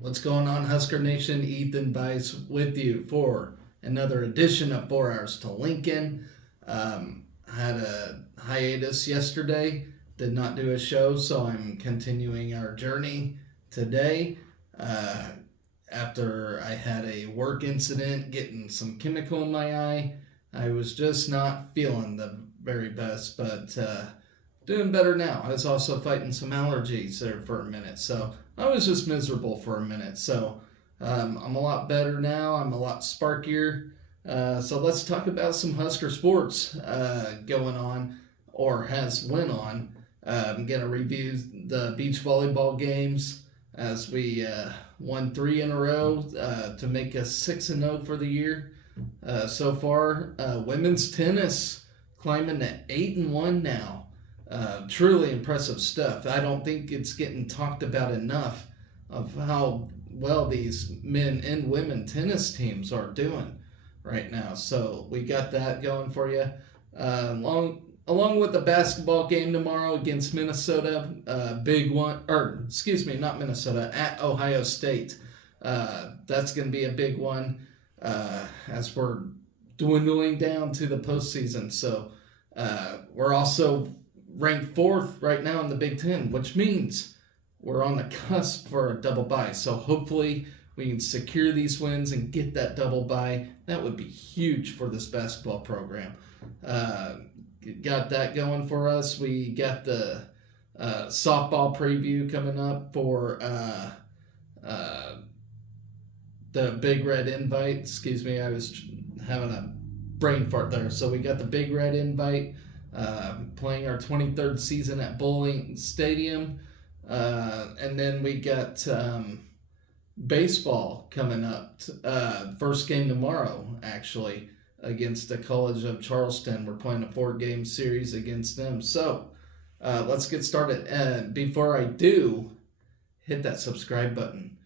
What's going on, Husker Nation? Ethan Bice with you for another edition of 4 Hours to Lincoln. I had a hiatus yesterday, did not do a show, so I'm continuing our journey today. Uh, After I had a work incident getting some chemical in my eye, I was just not feeling the very best, but doing better now. I was also fighting some allergies there for a minute, so I was just miserable for a minute. So I'm a lot better now. I'm a lot sparkier. So let's talk about some Husker sports going on or has went on. I'm gonna review the beach volleyball games as we won three in a row to make us 6-0 for the year so far. Women's tennis climbing to 8-1 now. Truly impressive stuff. I don't think it's getting talked about enough of how well these men and women tennis teams are doing right now. So we got that going for you. Along with the basketball game tomorrow against Minnesota, big one, or excuse me, not Minnesota, at Ohio State. That's going to be a big one as we're dwindling down to the postseason. So we're also ranked fourth right now in the Big Ten, which means we're on the cusp for a double bye. So hopefully we can secure these wins and get that double bye. That would be huge for this basketball program. Got that going for us. We got the softball preview coming up for the Big Red Invite. Excuse me, I was having a brain fart there. So we got the Big Red Invite playing our 23rd season at Bowling Stadium. And then we got baseball coming up. First game tomorrow, actually, against the College of Charleston. We're playing a 4-game series against them. So let's get started. Before I do, hit that subscribe button.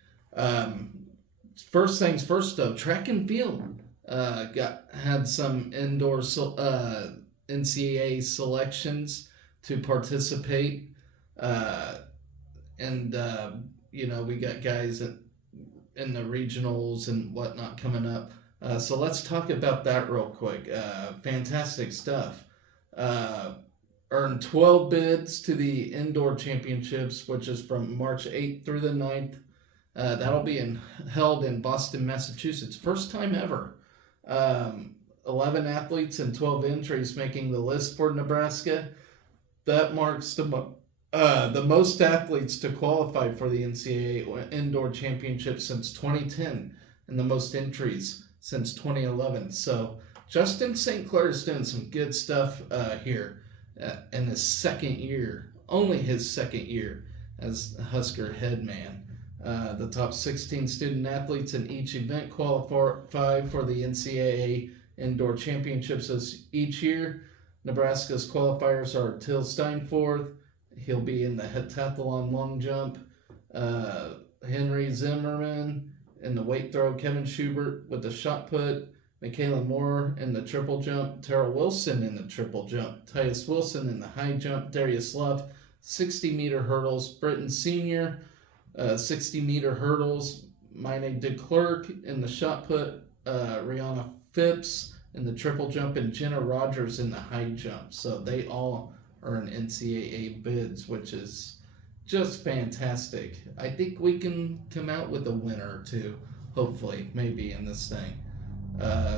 First things first, though, track and field had some indoor NCAA selections to participate. We got guys in the regionals and whatnot coming up. So let's talk about that real quick. Fantastic stuff. Earned 12 bids to the indoor championships, which is from March 8th through the 9th. That'll be held in Boston, Massachusetts. First time ever. 11 athletes and 12 entries making the list for Nebraska. That marks the most athletes to qualify for the NCAA Indoor Championship since 2010 and the most entries since 2011. So Justin St. Clair is doing some good stuff here in his second year, only his second year as Husker head man. The top 16 student athletes in each event qualify for the NCAA Indoor Championships each year. Nebraska's qualifiers are Till Steinforth. He'll be in the heptathlon long jump. Henry Zimmerman in the weight throw. Kevin Schubert with the shot put. Michaela Moore in the triple jump. Terrell Wilson in the triple jump. Tyus Wilson in the high jump. Darius Love, 60-meter hurdles. Britton Sr., 60-meter hurdles. Mine DeClerc in the shot put. Rihanna Phipps in the triple jump. And Jenna Rogers in the high jump. So they all earn NCAA bids, which is just fantastic. I think we can come out with a winner or two, hopefully, maybe in this thing.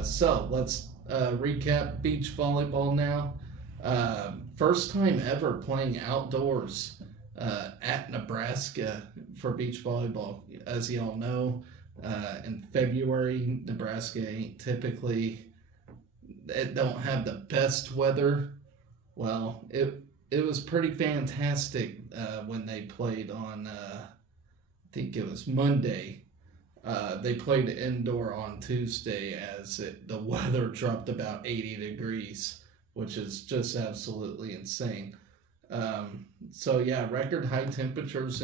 So let's recap beach volleyball now. First time ever playing outdoors at Nebraska for beach volleyball. As you all know, in February, Nebraska ain't typically, it don't have the best weather. Well, it was pretty fantastic when they played on, I think it was Monday. They played indoor on Tuesday as the weather dropped about 80 degrees, which is just absolutely insane. Record high temperatures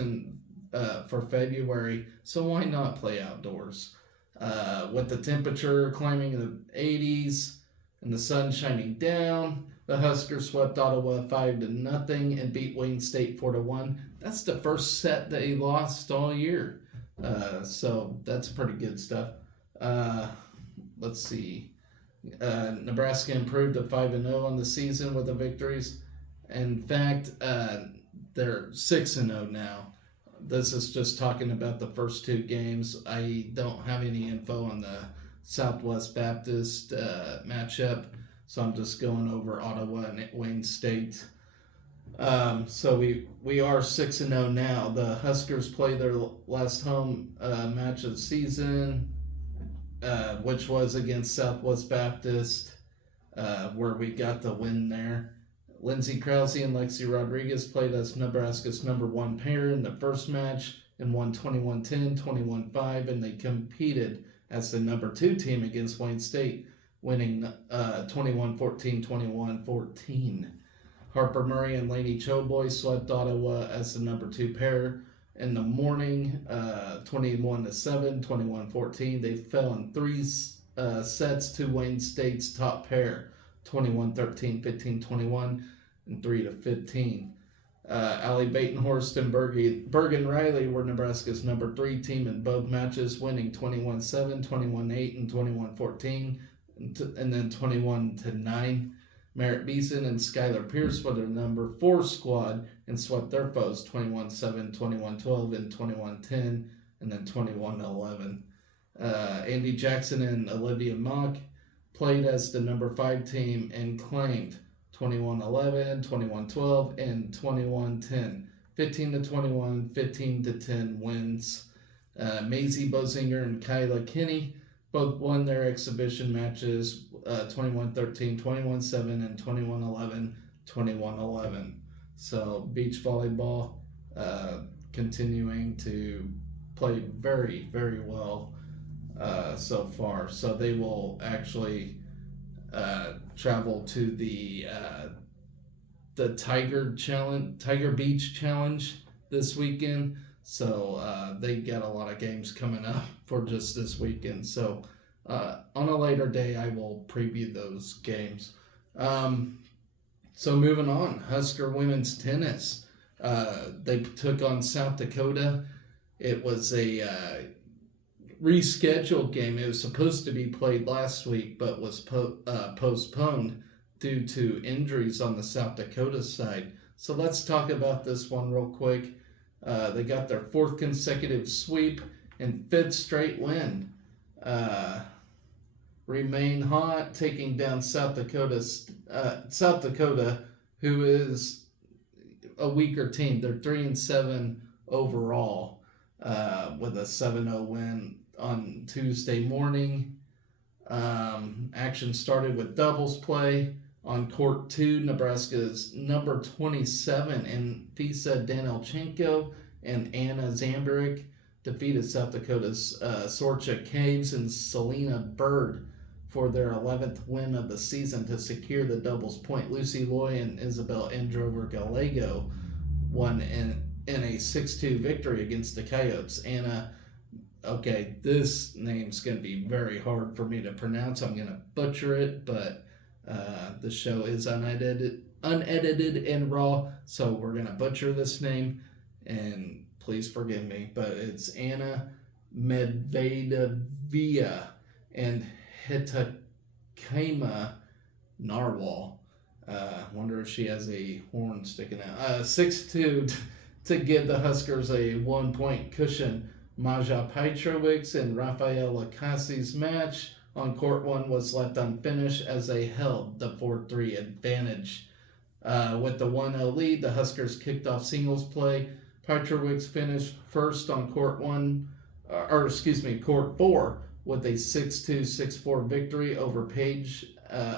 for February, so why not play outdoors? With the temperature climbing in the 80s and the sun shining down, the Huskers swept Ottawa 5-0 and beat Wayne State 4-1. That's the first set they lost all year. So that's pretty good stuff. Uh, let's see. Nebraska improved to 5-0 on the season with the victories. In fact, they're 6-0 now. This is just talking about the first two games. I don't have any info on the Southwest Baptist matchup, so I'm just going over Ottawa and Wayne State. So we are 6-0 now. The Huskers play their last home match of the season, which was against Southwest Baptist, where we got the win there. Lindsey Krause and Lexi Rodriguez played as Nebraska's number one pair in the first match and won 21-10, 21-5, and they competed as the number two team against Wayne State, winning 21-14, 21-14. Harper Murray and Laney Choboy swept Ottawa as the number two pair in the morning, 21-7, 21-14. They fell in three sets to Wayne State's top pair, 21-13, 15-21, and 3-15. Allie Batenhorst and Bergen Riley were Nebraska's number three team in both matches, winning 21-7, 21-8, and 21-14, and then 21-9. Merritt Beeson and Skylar Pierce were their number four squad and swept their foes 21-7, 21-12, and 21-10, and then 21-11. Andy Jackson and Olivia Mock played as the number five team and claimed 21-11, 21-12, and 21-10. 15-21, 15-10 wins. Maisie Bozinger and Kyla Kinney both won their exhibition matches 21-13, 21-7, and 21-11, 21-11. So beach volleyball continuing to play very, very well so far. So they will actually travel to the Tiger Beach Challenge this weekend. So they got a lot of games coming up for just this weekend. So on a later day, I will preview those games. So moving on, Husker women's tennis. They took on South Dakota. It was a rescheduled game. It was supposed to be played last week, but was postponed due to injuries on the South Dakota side. So let's talk about this one real quick. They got their fourth consecutive sweep and fifth straight win. Remain hot, taking down South Dakota, who is a weaker team. They're 3-7 overall, with a 7-0 win on Tuesday morning. Action started with doubles play on court 2. Nebraska's number 27 and Fisa Danilchenko and Anna Zamburik defeated South Dakota's Sorcha Caves and Selena Bird for their 11th win of the season to secure the doubles point. Lucy Loy and Isabel Androver Gallego won in a 6-2 victory against the Coyotes. Anna, okay, this name's going to be very hard for me to pronounce. I'm going to butcher it, but the show is unedited and raw, so we're going to butcher this name, and please forgive me, but it's Anna Medvedevia and Hitakema Narwhal. Wonder if she has a horn sticking out. 6-2 to give the Huskers a 1-point cushion. Maja Petrovic and Rafael Lacasi's match on court 1 was left unfinished as they held the 4-3 advantage. With the 1-0 lead, the Huskers kicked off singles play. Petrovic finished first on court 4 with a 6-2, 6-4 victory over Paige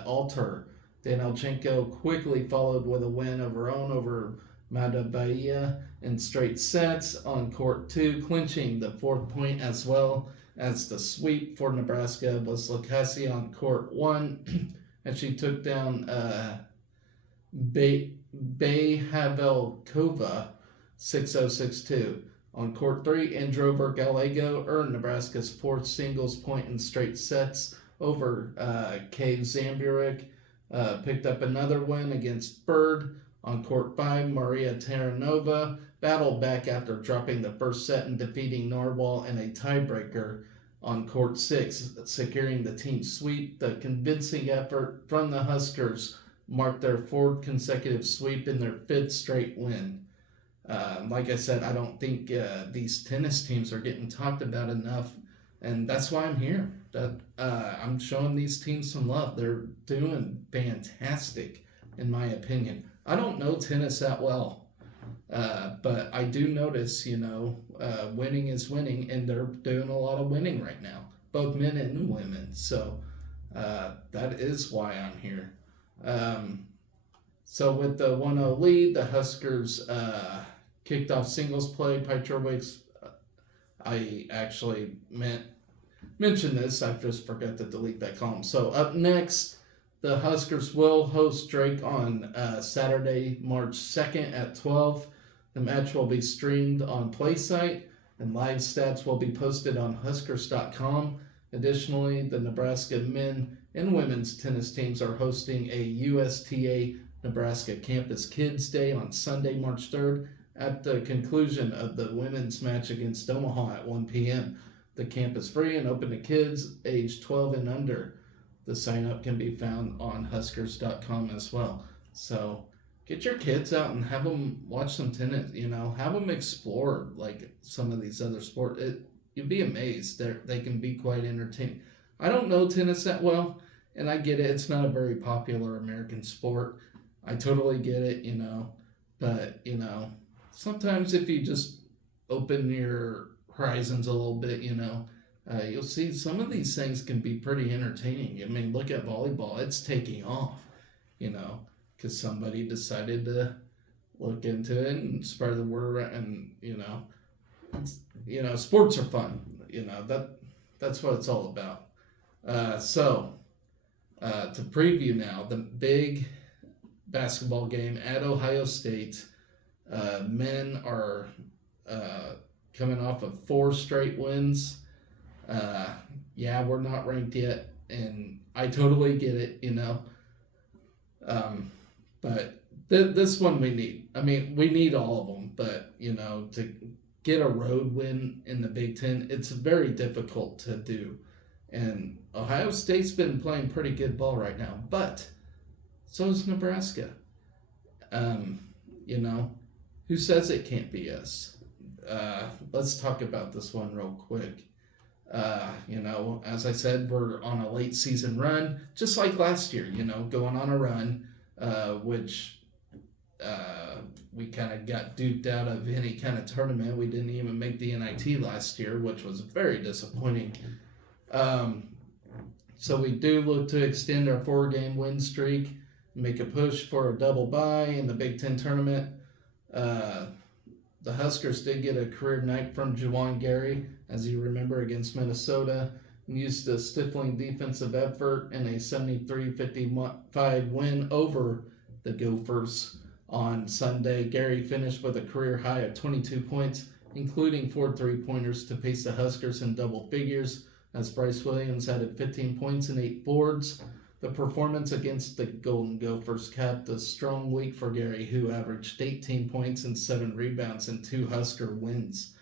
Alter. Danilchenko quickly followed with a win of her own over Mada Bahia in straight sets on court 2, clinching the 4th point as well as the sweep for Nebraska was Lacasi on court 1, and she took down Behavelkova 6-0, 6-2. On court 3, Androver Gallego earned Nebraska's 4th singles point in straight sets over Kay Zamburik. Picked up another win against Bird. On court 5, Maria Terranova battled back after dropping the first set and defeating Narwhal in a tiebreaker on court 6, securing the team sweep. The convincing effort from the Huskers marked their fourth consecutive sweep and their fifth straight win. Like I said, I don't think these tennis teams are getting talked about enough, and that's why I'm here. I'm showing these teams some love. They're doing fantastic, in my opinion. I don't know tennis that well, but I do notice, winning is winning, and they're doing a lot of winning right now, both men and women. So that is why I'm here. So with the 1-0 lead, the Huskers kicked off singles play. Petrovic, I actually mention this. I just forgot to delete that column. So up next, the Huskers will host Drake on Saturday, March 2nd at 12. The match will be streamed on PlaySite, and live stats will be posted on Huskers.com. Additionally, the Nebraska men and women's tennis teams are hosting a USTA Nebraska Campus Kids Day on Sunday, March 3rd, at the conclusion of the women's match against Omaha at 1 p.m. The camp is free and open to kids age 12 and under. The sign-up can be found on Huskers.com as well. So get your kids out and have them watch some tennis, have them explore like some of these other sports. You'd be amazed. They can be quite entertaining. I don't know tennis that well, and I get it. It's not a very popular American sport. I totally get it, but, sometimes if you just open your horizons a little bit, you'll see some of these things can be pretty entertaining. I mean, look at volleyball. It's taking off, because somebody decided to look into it and spread the word around, and, sports are fun. That's what it's all about. So to preview now, the big basketball game at Ohio State. Men are coming off of 4 straight wins. We're not ranked yet, and I totally get it, but this one we need. I mean, we need all of them, but, to get a road win in the Big Ten, it's very difficult to do. And Ohio State's been playing pretty good ball right now, but so is Nebraska. Who says it can't be us? Let's talk about this one real quick. As I said, we're on a late season run, just like last year, going on a run, which we kind of got duped out of any kind of tournament. We didn't even make the NIT last year, which was very disappointing. So we do look to extend our 4-game win streak, make a push for a double bye in the Big Ten tournament. The Huskers did get a career night from Juwan Gary, as you remember, against Minnesota, and used a stifling defensive effort in a 73-55 win over the Gophers on Sunday. Gary finished with a career high of 22 points, including 4 3-pointers to pace the Huskers in double figures, as Bryce Williams added 15 points and 8 boards. The performance against the Golden Gophers capped a strong week for Gary, who averaged 18 points and 7 rebounds in 2 Husker wins.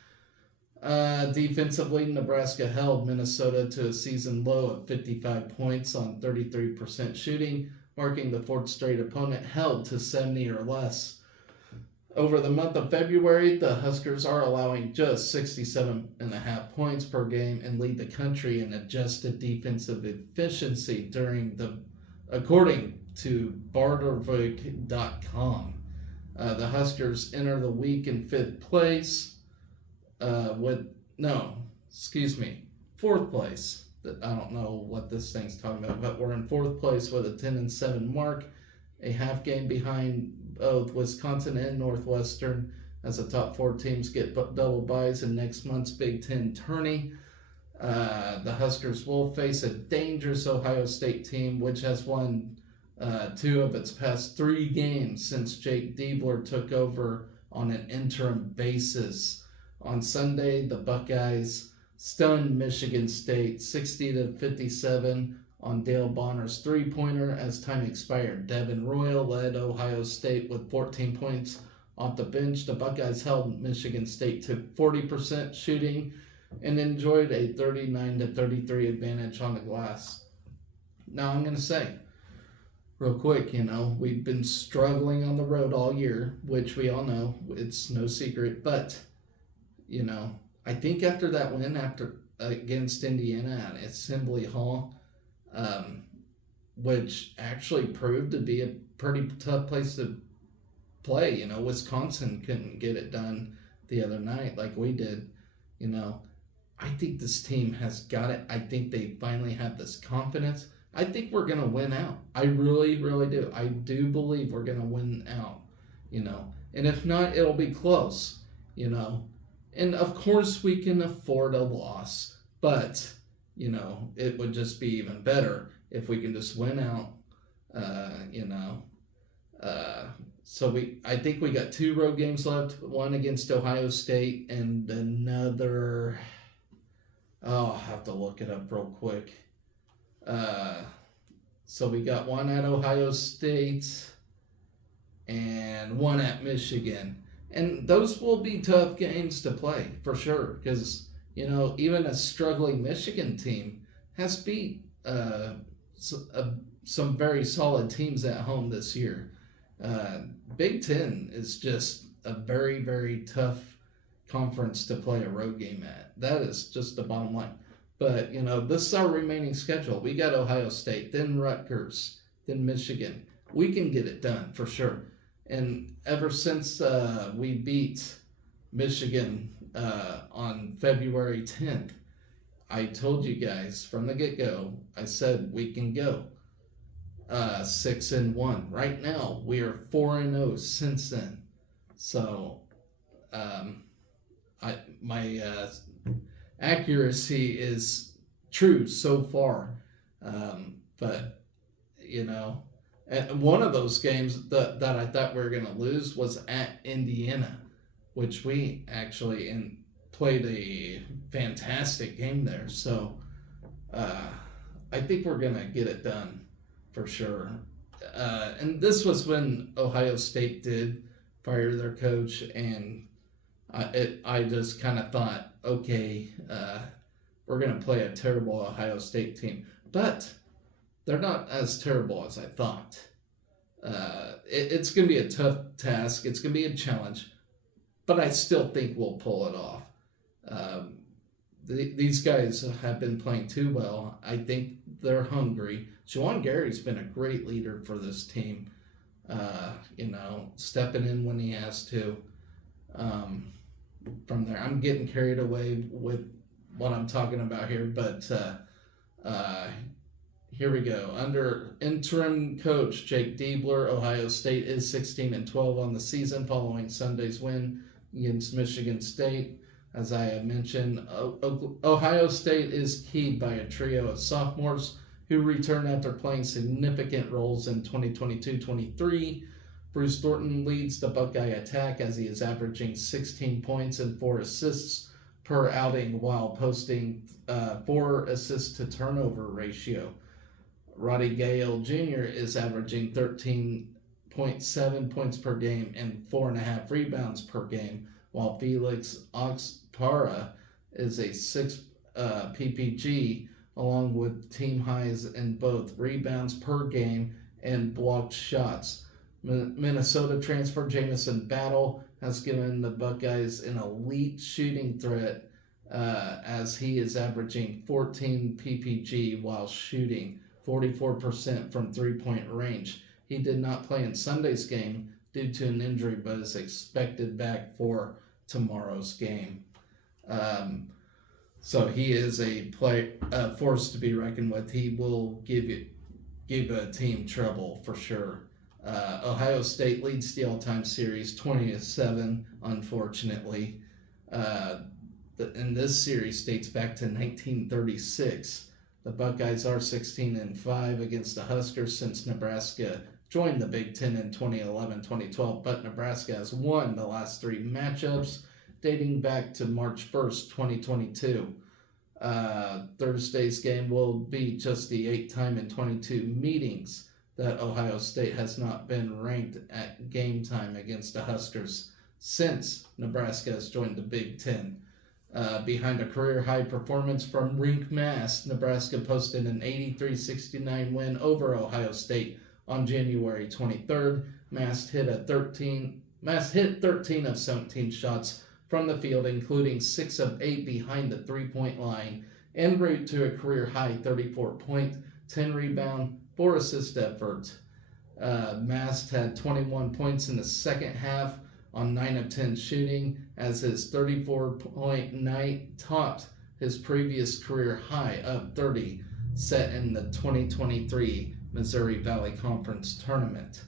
Defensively, Nebraska held Minnesota to a season low of 55 points on 33% shooting, marking the 4th straight opponent held to 70 or less. Over the month of February, the Huskers are allowing just 67.5 points per game and lead the country in adjusted defensive efficiency according to Bartervik.com. The Huskers enter the week in 5th place fourth place. I don't know what this thing's talking about, but we're in 4th place with a 10-7 mark, a half game behind both Wisconsin and Northwestern, as the top 4 teams get double byes in next month's Big Ten tourney. The Huskers will face a dangerous Ohio State team, which has won 2 of its past 3 games since Jake Diebler took over on an interim basis. On Sunday, the Buckeyes stunned Michigan State 60-57 on Dale Bonner's 3-pointer as time expired. Devin Royal led Ohio State with 14 points off the bench. The Buckeyes held Michigan State to 40% shooting and enjoyed a 39-33 advantage on the glass. Now I'm going to say, real quick, we've been struggling on the road all year, which we all know, it's no secret, but, I think after that win against Indiana at Assembly Hall, which actually proved to be a pretty tough place to play. Wisconsin couldn't get it done the other night like we did. I think this team has got it. I think they finally have this confidence. I think we're going to win out. I really, really do. I do believe we're going to win out, And if not, it'll be close, And of course we can afford a loss, but, it would just be even better if we can just win out, I think we got 2 road games left, one against Ohio State and another, I'll have to look it up real quick. So we got one at Ohio State and one at Michigan. And those will be tough games to play, for sure, because, even a struggling Michigan team has beat some very solid teams at home this year. Big Ten is just a very, very tough conference to play a road game at. That is just the bottom line. But, this is our remaining schedule. We got Ohio State, then Rutgers, then Michigan. We can get it done, for sure. And ever since we beat Michigan on February 10th, I told you guys from the get-go, I said we can go 6-1. Right now, we are 4-0 since then. So, my accuracy is true so far. But, and one of those games that I thought we were going to lose was at Indiana, which we actually played a fantastic game there. So I think we're going to get it done for sure. And this was when Ohio State did fire their coach, and I just kind of thought, okay, we're going to play a terrible Ohio State team. But they're not as terrible as I thought. It's going to be a tough task. It's going to be a challenge. But I still think we'll pull it off. These guys have been playing too well. I think they're hungry. Juwan Gary's been a great leader for this team. Stepping in when he has to. From there, I'm getting carried away with what I'm talking about here, but here we go. Under interim coach Jake Diebler, Ohio State is 16-12 on the season following Sunday's win against Michigan State. As I have mentioned, Ohio State is keyed by a trio of sophomores who returned after playing significant roles in 2022-23. Bruce Thornton leads the Buckeye attack as he is averaging 16 points and 4 assists per outing while posting 4 assists to turnover ratio. Roddy Gale Jr. is averaging 13.7 points per game and 4.5 rebounds per game, while Felix Oxpara is a 6 PPG, along with team highs in both rebounds per game and blocked shots. Minnesota transfer Jamison Battle has given the Buckeyes an elite shooting threat as he is averaging 14 PPG while shooting 44% from three-point range. He did not play in Sunday's game due to an injury, but is expected back for tomorrow's game. So he is a force to be reckoned with. He will give a team trouble for sure. Ohio State leads the all-time series 20-7, unfortunately. And this series dates back to 1936. The Buckeyes are 16-5 against the Huskers since Nebraska joined the Big Ten in 2011-2012, but Nebraska has won the last 3 matchups dating back to March 1st, 2022. Thursday's game will be just the 8th time in 22 meetings that Ohio State has not been ranked at game time against the Huskers. since Nebraska has joined the Big Ten. Behind a career-high performance from Rink Mass, Nebraska posted an 83-69 win over Ohio State on January 23rd. Mass hit 13 of 17 shots from the field, including 6 of 8 behind the three-point line, en route to a career-high 34-point, 10-rebound, 4-assist effort. Mast had 21 points in the second half on 9 of 10 shooting, as his 34-point night topped his previous career high of 30 set in the 2023 Missouri Valley Conference Tournament.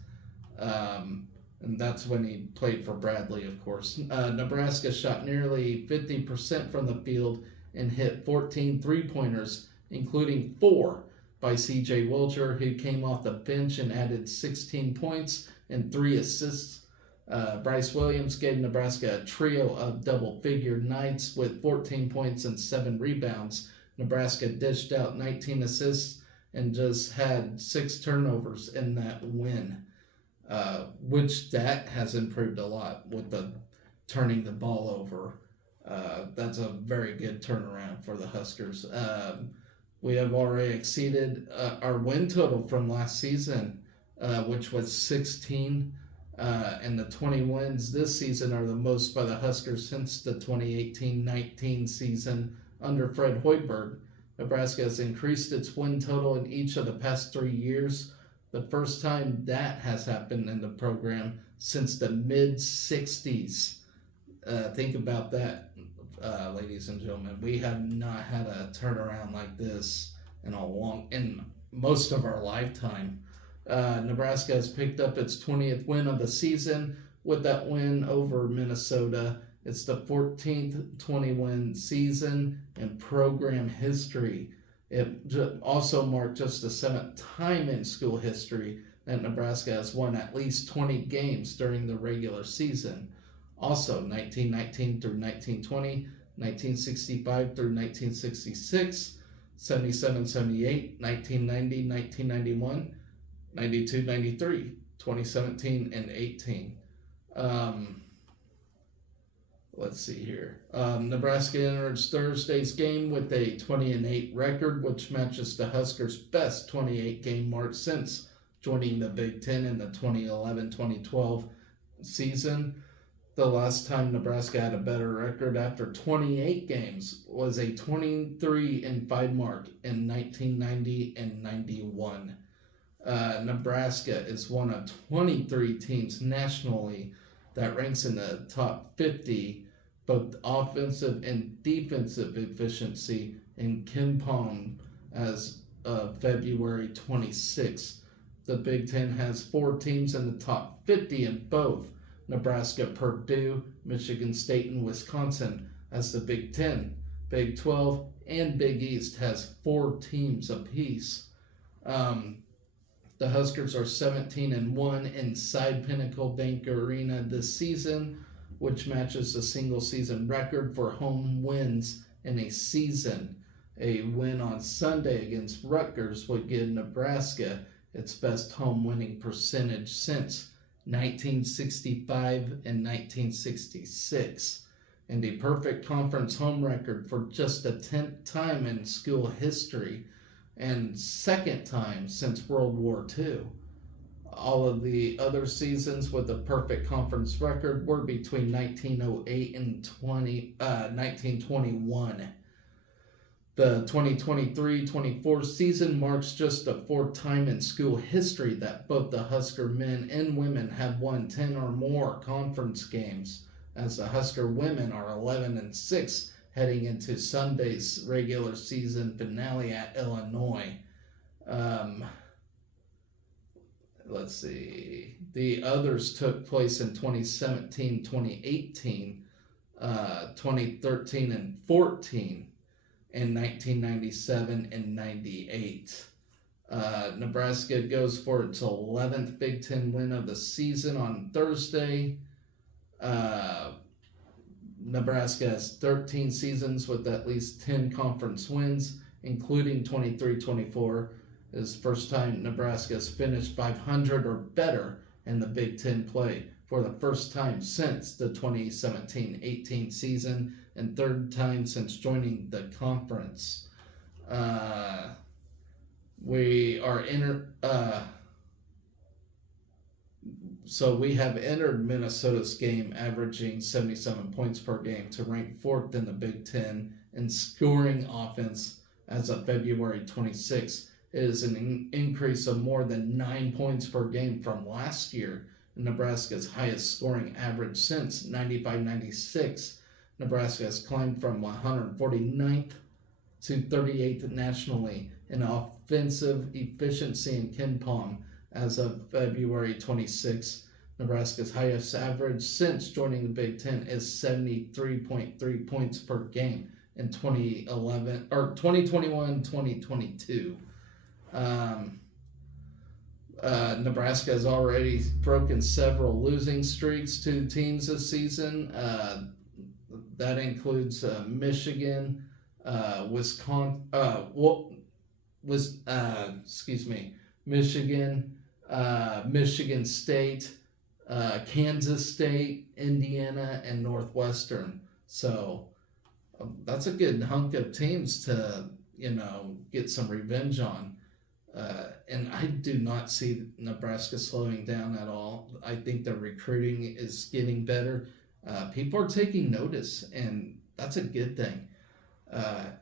And that's when he played for Bradley, of course. Nebraska shot nearly 50% from the field and hit 14 three-pointers, including 4 by C.J. Wilcher, who came off the bench and added 16 points and 3 assists. Bryce Williams gave Nebraska a trio of double-figure nights with 14 points and 7 rebounds. Nebraska dished out 19 assists and just had 6 turnovers in that win, which that has improved a lot with the turning the ball over. That's a very good turnaround for the Huskers. We have already exceeded our win total from last season, which was 16. And the 20 wins this season are the most by the Huskers since the 2018-19 season under Fred Hoiberg. Nebraska has increased its win total in each of the past 3 years, the first time that has happened in the program since the mid-60s. Think about that, ladies and gentlemen. We have not had a turnaround like this in most of our lifetime. Nebraska has picked up its 20th win of the season with that win over Minnesota. It's the 14th 20-win season in program history. It also marked just the 7th time in school history that Nebraska has won at least 20 games during the regular season. Also, 1919 through 1920, 1965 through 1966, 77-78, 1990, 1991, 92-93, 2017, and 18. Let's see here. Nebraska enters Thursday's game with a 20-8 record, which matches the Huskers' best 28-game mark since joining the Big Ten in the 2011-2012 season. The last time Nebraska had a better record after 28 games was a 23-5 mark in 1990 and 91. Nebraska is one of 23 teams nationally that ranks in the top 50, both offensive and defensive efficiency in KenPom as of February 26. The Big Ten has 4 teams in the top 50 in both Nebraska, Purdue, Michigan State, and Wisconsin, as the Big Ten, Big 12, and Big East has 4 teams apiece. The Huskers are 17-1 inside Pinnacle Bank Arena this season, which matches the single-season record for home wins in a season. A win on Sunday against Rutgers would give Nebraska its best home winning percentage since 1965 and 1966, and a perfect conference home record for just the 10th time in school history and 2nd time since World War II. All of the other seasons with a perfect conference record were between 1908 and 1921. The 2023-24 season marks just the 4th time in school history that both the Husker men and women have won 10 or more conference games, as the Husker women are 11-6 heading into Sunday's regular season finale at Illinois. Let's see. The others took place in 2017, 2018, 2013, and 14. In 1997 and 98. Nebraska goes for its 11th Big Ten win of the season on Thursday. Nebraska has 13 seasons with at least 10 conference wins, including 23-24. It's the first time Nebraska has finished 500 or better in the Big Ten play. for the first time since the 2017-18 season and third time since joining the conference. We are So we have entered Minnesota's game averaging 77 points per game to rank fourth in the Big Ten in scoring offense as of February 26. It is an increase of more than 9 points per game from last year, Nebraska's highest scoring average since 95-96. Nebraska has climbed from 149th to 38th nationally in offensive efficiency in KenPom as of February 26. Nebraska's highest average since joining the Big Ten is 73.3 points per game in 2021-2022. Nebraska has already broken several losing streaks to teams this season. That includes Michigan, Wisconsin, Michigan, Michigan State, Kansas State, Indiana, and Northwestern. So that's a good hunk of teams to, get some revenge on. And I do not see Nebraska slowing down at all. I think the recruiting is getting better. People are taking notice, and that's a good thing.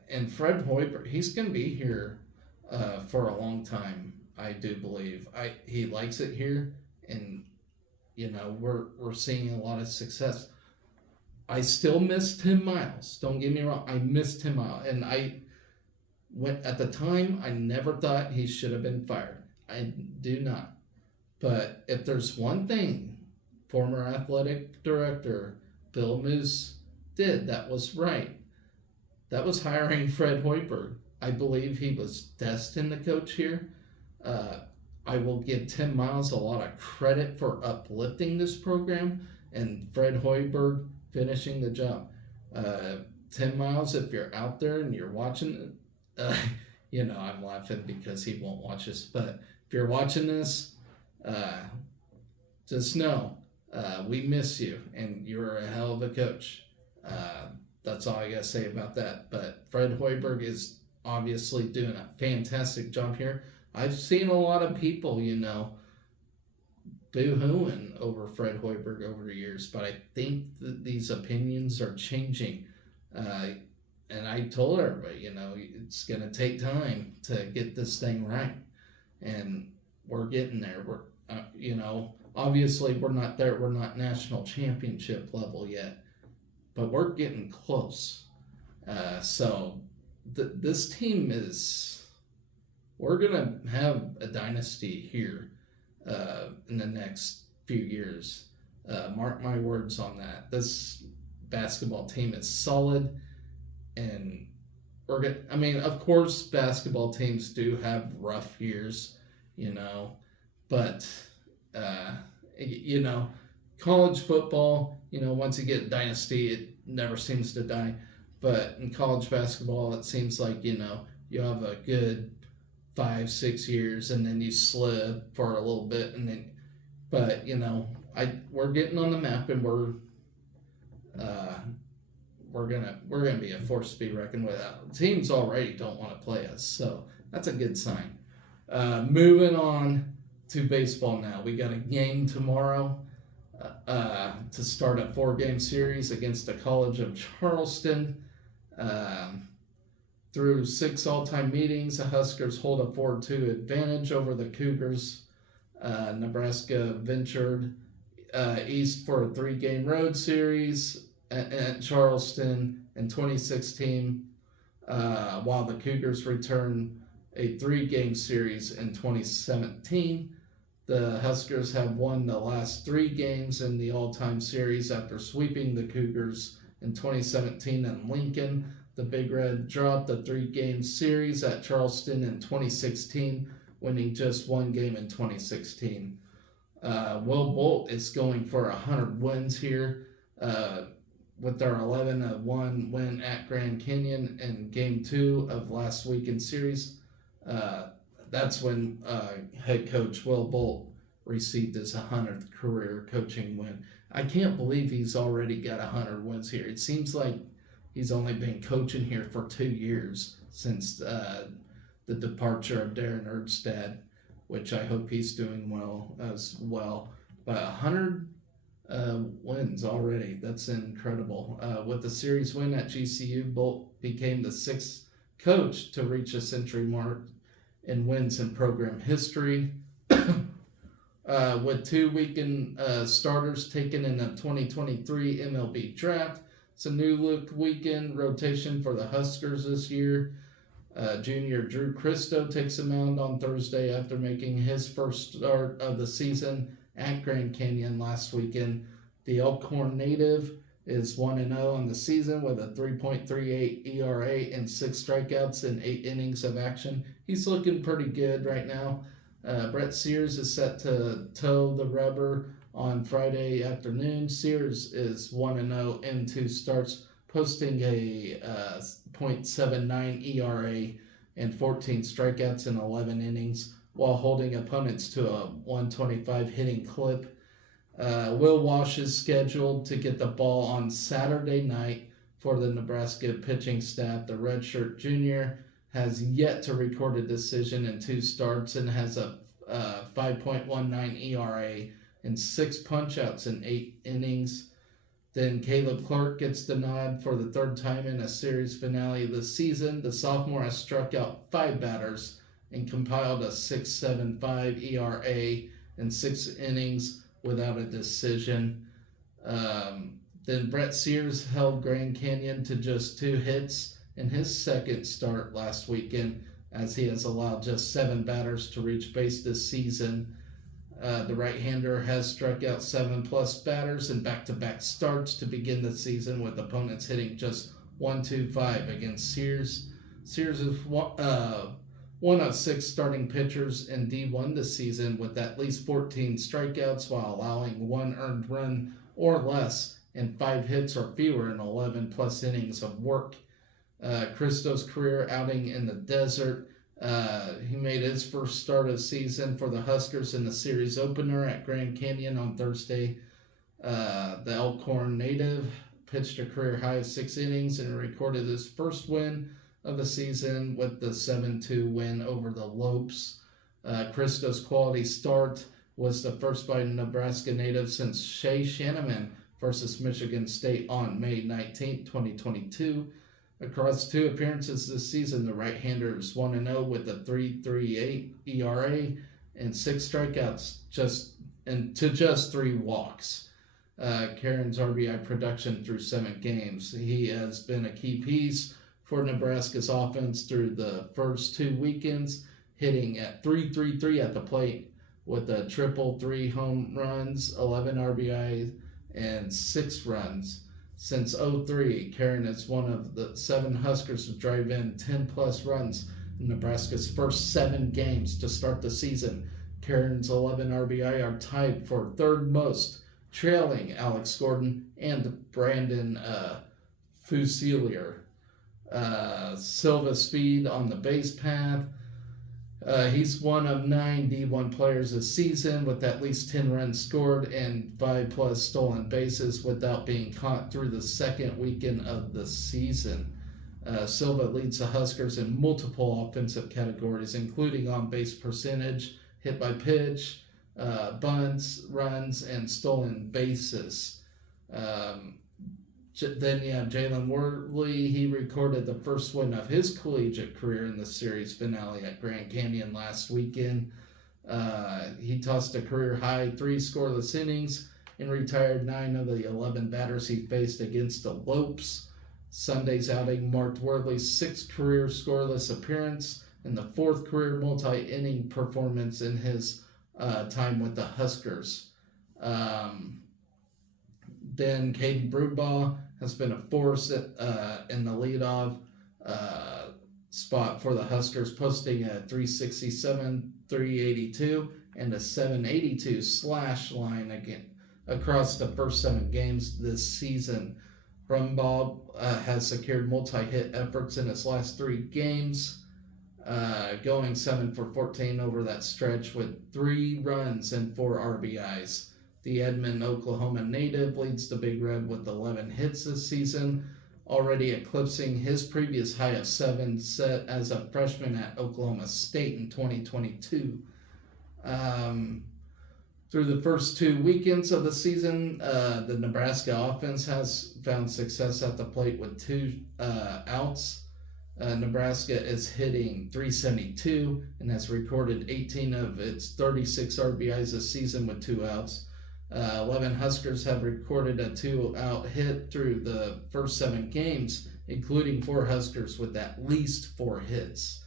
And Fred Hoiberg, he's going to be here for a long time, I do believe. He likes it here, and we're seeing a lot of success. I still miss Tim Miles. Don't get me wrong. I miss Tim Miles, and at the time, I never thought he should have been fired. I do not. But if there's one thing former athletic director Bill Moose did that was right, that was hiring Fred Hoiberg. I believe he was destined to coach here. I will give Tim Miles a lot of credit for uplifting this program and Fred Hoiberg finishing the job. Tim Miles, if you're out there and you're watching, I'm laughing because he won't watch this, but if you're watching this, just know we miss you and you're a hell of a coach. That's all I got to say about that. But Fred Hoiberg is obviously doing a fantastic job here. I've seen a lot of people, boo-hooing over Fred Hoiberg over the years, but I think that these opinions are changing. And I told everybody, it's going to take time to get this thing right. And we're getting there. We're, obviously we're not there. We're not national championship level yet, but we're getting close. So this team we're going to have a dynasty here in the next few years. Mark my words on that. This basketball team is solid. And of course, basketball teams do have rough years, but, college football, once you get a dynasty, it never seems to die. But in college basketball, it seems like, you have a good 5-6 years and then you slip for a little bit. But we're getting on the map and we're gonna be a force to be reckoned with. Teams already don't want to play us, so that's a good sign. Moving on to baseball now. We got a game tomorrow to start a 4-game series against the College of Charleston. Through 6 all-time meetings, the Huskers hold a 4-2 advantage over the Cougars. Nebraska ventured east for a 3-game road series at Charleston in 2016, while the Cougars returned a 3-game series in 2017. The Huskers have won the last 3 games in the all-time series after sweeping the Cougars in 2017 in Lincoln. The Big Red dropped the 3-game series at Charleston in 2016, winning just 1 game in 2016. Will Bolt is going for 100 wins here. With their 11-1 win at Grand Canyon in Game 2 of last weekend's series. That's when head coach Will Bolt received his 100th career coaching win. I can't believe he's already got 100 wins here. It seems like he's only been coaching here for 2 years since the departure of Darren Erstad, which I hope he's doing well as well. But 100 wins already. That's incredible. With the series win at GCU, Bolt became the sixth coach to reach a century mark in wins in program history. With 2 weekend starters taken in the 2023 MLB draft. It's a new look weekend rotation for the Huskers this year. Junior Drew Christo takes a mound on Thursday after making his first start of the season at Grand Canyon last weekend. The Elkhorn native is 1-0 on the season with a 3.38 ERA and 6 strikeouts in 8 innings of action. He's looking pretty good right now. Brett Sears is set to toe the rubber on Friday afternoon. Sears is 1-0 in 2 starts, posting a .79 ERA and 14 strikeouts in 11 innings, while holding opponents to a 125 hitting clip. Will Walsh is scheduled to get the ball on Saturday night for the Nebraska pitching staff. The redshirt junior has yet to record a decision in 2 starts and has a 5.19 ERA and 6 punch-outs in 8 innings. Then Caleb Clark gets the nod for the 3rd time in a series finale of the season. The sophomore has struck out 5 batters and compiled a 6.75 ERA in 6 innings without a decision. Then Brett Sears held Grand Canyon to just 2 hits in his second start last weekend, as he has allowed just 7 batters to reach base this season. The right-hander has struck out 7+ batters in back-to-back starts to begin the season, with opponents hitting just 1-2-5 against Sears. Sears is one of 6 starting pitchers in D1 this season with at least 14 strikeouts while allowing 1 earned run or less and 5 hits or fewer in 11+ innings of work. Christo's career outing in the desert. He made his first start of season for the Huskers in the series opener at Grand Canyon on Thursday. The Elkhorn native pitched a career high of 6 innings and recorded his first win of the season with the 7-2 win over the Lopes. Christo's quality start was the first by Nebraska native since Shea Shanneman versus Michigan State on May 19, 2022. Across 2 appearances this season, the right-hander is 1-0 with a 3.38 ERA and 6 strikeouts to just 3 walks. Karen's RBI production through 7 games. He has been a key piece for Nebraska's offense through the first 2 weekends, hitting at .333 at the plate with a triple 3 home runs, 11 RBI, and 6 runs. Since 2003, Karen is one of the 7 Huskers to drive in 10+ runs in Nebraska's first 7 games to start the season. Karen's 11 RBI are tied for 3rd most, trailing Alex Gordon and Brandon Fusilier. Silva speed on the base path. He's one of 9 D1 players this season with at least 10 runs scored and 5+ stolen bases without being caught through the 2nd weekend of the season. Silva leads the Huskers in multiple offensive categories, including on-base percentage, hit by pitch, bunts, runs, and stolen bases. Then you have Jalen Worley. He recorded the first win of his collegiate career in the series finale at Grand Canyon last weekend. He tossed a career-high 3 scoreless innings and retired 9 of the 11 batters he faced against the Lopes. Sunday's outing marked Worley's 6th career scoreless appearance and the 4th career multi-inning performance in his time with the Huskers. Then Caden Brugbaugh has been a force in the leadoff spot for the Huskers, posting a .367, .382, and a .782 slash line again across the first 7 games this season. Brumbaugh has secured multi-hit efforts in his last 3 games. going 7 for 14 over that stretch with 3 runs and 4 RBIs. The Edmond, Oklahoma native leads the Big Red with 11 hits this season, already eclipsing his previous high of 7 set as a freshman at Oklahoma State in 2022. Through the first 2 weekends of the season, the Nebraska offense has found success at the plate with 2 outs. Nebraska is hitting .372 and has recorded 18 of its 36 RBIs this season with 2 outs. 11 Huskers have recorded a 2-out hit through the first 7 games, including 4 Huskers with at least 4 hits.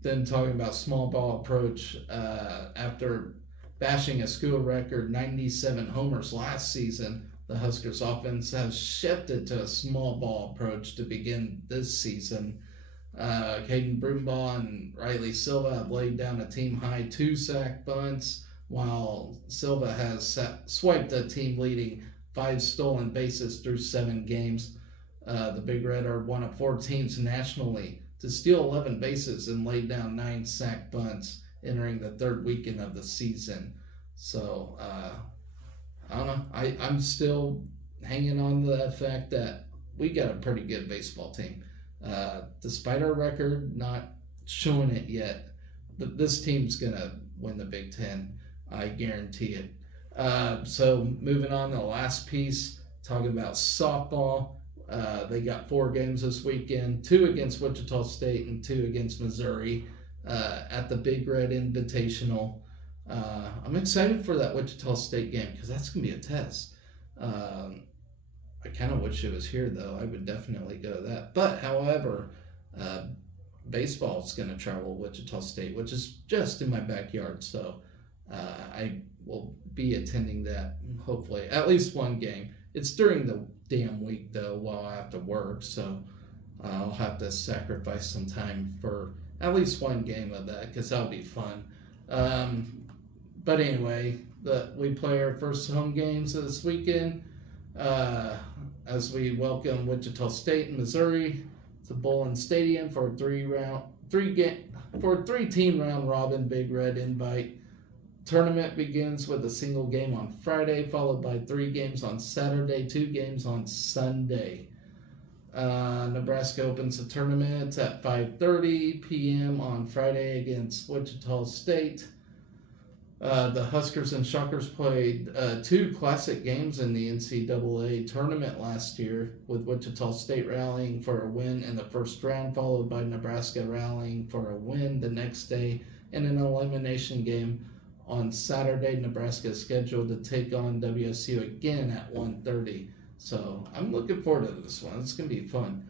Then talking about small ball approach, after bashing a school record 97 homers last season, the Huskers offense has shifted to a small ball approach to begin this season. Caden Broombaugh and Riley Silva have laid down a team-high 2 sack bunts, while Silva has swiped a team-leading 5 stolen bases through 7 games. The Big Red are one of 4 teams nationally to steal 11 bases and lay down 9 sack bunts entering the 3rd weekend of the season. So, I don't know. I'm still hanging on to the fact that we got a pretty good baseball team. Despite our record not showing it yet, this team's going to win the Big Ten. I guarantee it. So moving on to the last piece, talking about softball. They got 4 games this weekend, 2 against Wichita State and 2 against Missouri at the Big Red Invitational. I'm excited for that Wichita State game because that's going to be a test. I kind of wish it was here, though. I would definitely go to that. But, however, baseball is going to travel Wichita State, which is just in my backyard. So I will be attending that, hopefully, at least one game. It's during the damn week, though, while I have to work. So I'll have to sacrifice some time for at least one game of that because that'll be fun. But anyway, we play our first home games this weekend as we welcome Wichita State and Missouri to Bowling Stadium for a 3-team round robin Big Red invite. Tournament begins with a single game on Friday, followed by 3 games on Saturday, 2 games on Sunday. Nebraska opens the tournament at 5:30 p.m. on Friday against Wichita State. The Huskers and Shockers played 2 classic games in the NCAA tournament last year, with Wichita State rallying for a win in the first round, followed by Nebraska rallying for a win the next day in an elimination game. On Saturday, Nebraska is scheduled to take on WSU again at 1:30. So I'm looking forward to this one. It's going to be fun.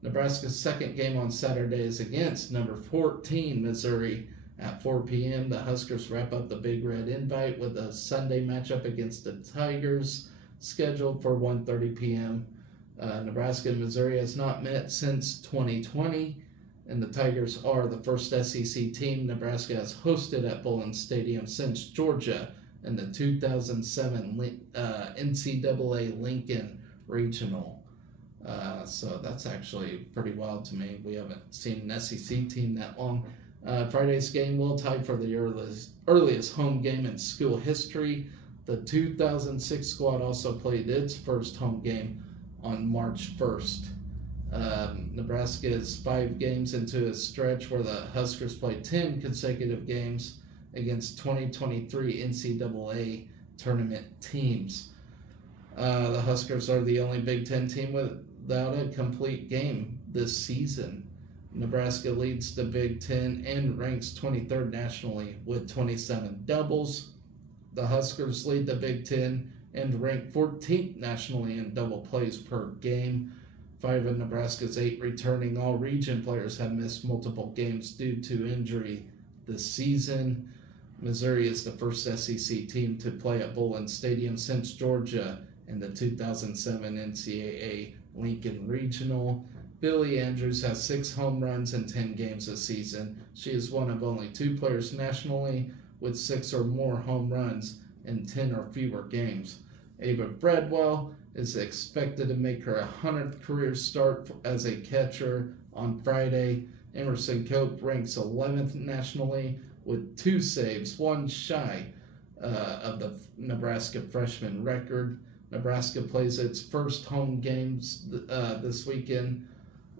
Nebraska's second game on Saturday is against number 14, Missouri, at 4 p.m. The Huskers wrap up the Big Red invite with a Sunday matchup against the Tigers, scheduled for 1:30 p.m. Nebraska and Missouri has not met since 2020, and the Tigers are the first SEC team Nebraska has hosted at Bowling Stadium since Georgia in the 2007 NCAA Lincoln Regional. So that's actually pretty wild to me. We haven't seen an SEC team that long. Friday's game will tie for the earliest home game in school history. The 2006 squad also played its first home game on March 1st. Nebraska is 5 games into a stretch where the Huskers played 10 consecutive games against 2023 NCAA tournament teams. The Huskers are the only Big Ten team without a complete game this season. Nebraska leads the Big Ten and ranks 23rd nationally with 27 doubles. The Huskers lead the Big Ten and rank 14th nationally in double plays per game. 5 of Nebraska's 8 returning all-region players have missed multiple games due to injury this season. Missouri is the first SEC team to play at Bowling Stadium since Georgia in the 2007 NCAA Lincoln Regional. Billie Andrews has 6 home runs in 10 games this season. She is one of only 2 players nationally with 6 or more home runs in 10 or fewer games. Ava Bradwell is expected to make her 100th career start as a catcher on Friday. Emerson Cope ranks 11th nationally with 2 saves, one shy of the Nebraska freshman record. Nebraska plays its first home games this weekend.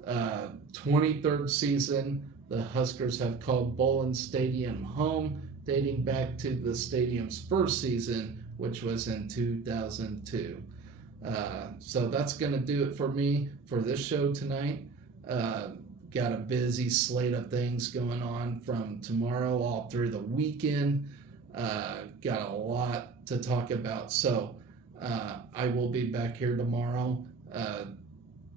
23rd season, the Huskers have called Bowlin Stadium home, dating back to the stadium's first season, which was in 2002. So that's going to do it for me for this show tonight. Got a busy slate of things going on from tomorrow all through the weekend. Got a lot to talk about. So I will be back here tomorrow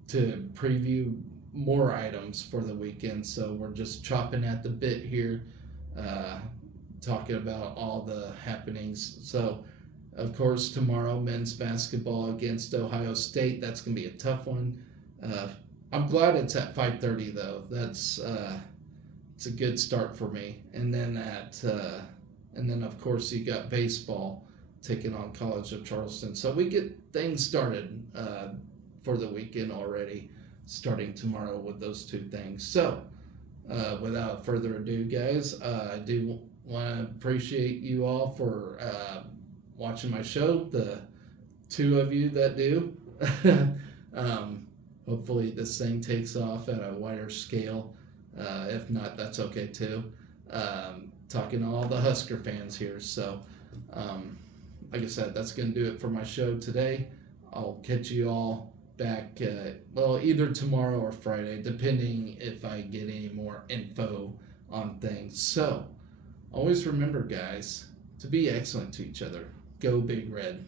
to preview more items for the weekend. So we're just chopping at the bit here, talking about all the happenings. So, of course, tomorrow, men's basketball against Ohio State. That's going to be a tough one. I'm glad it's at 5:30 though. That's it's a good start for me. And then of course you got baseball taking on College of Charleston. So we get things started for the weekend already, starting tomorrow with those 2 things. So without further ado, guys, I do want to appreciate you all for watching my show. The 2 of you that do. Hopefully this thing takes off at a wider scale. If not, that's okay too. Talking to all the Husker fans here. So, like I said, that's going to do it for my show today. I'll catch you all back, either tomorrow or Friday, depending if I get any more info on things. So, always remember, guys, to be excellent to each other. Go Big Red.